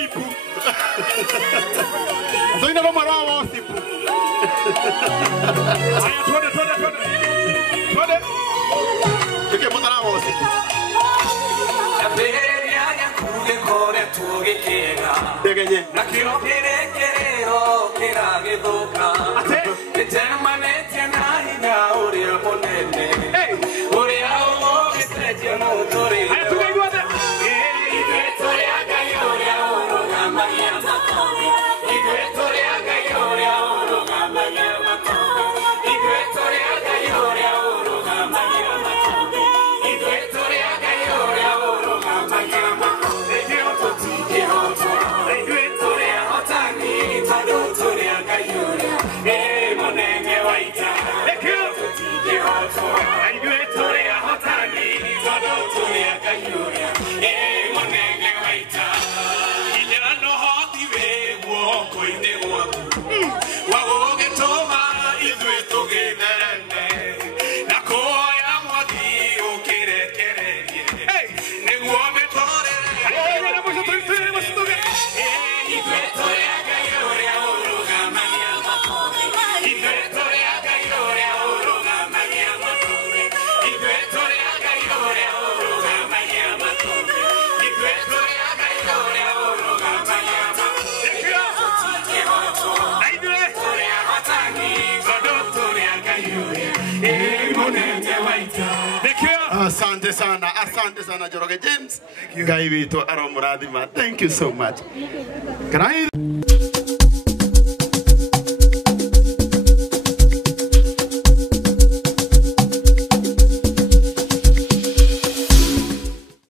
sipu. Zoina kama rawa sipu. Aya twende. Tuke mutarawa sipu. Aberia ya kuge kore tuge kega. Degenye. Nakiro kerero kerage doka. Ketemane tena ina oria monene. Hey. Oria o estretia no tore. Aya tuge iguada. Igwetoria gayoria oro gamaya makome. Igwetoria gayoria oro gamaya makome. Igwetoria gayoria oro gamaya makome. Igwetoria gayoria oro gamaya makome. Igwetoria Igwetoria hotani tadotoria gayoria. Monenge waita. Igwetoria hotani tadotoria gayoria. Monenge waita. Inyano hoti we woko ine waku. Wagoge toma izweto generane. Nakoya mwadi okere. Hey, neguome tore. Igwetoria gayoria oroga mania makome. Igwetoria gayoria oroga mania makome. Igwetoria gayoria oroga mania makome. Igwetoria gayoria oroga mania makome. Igwetoria hatani godotoria gayoria. Monenge waita. Asante sana Joroge James. Ngai witu aromuradhima. Thank you so much. Can I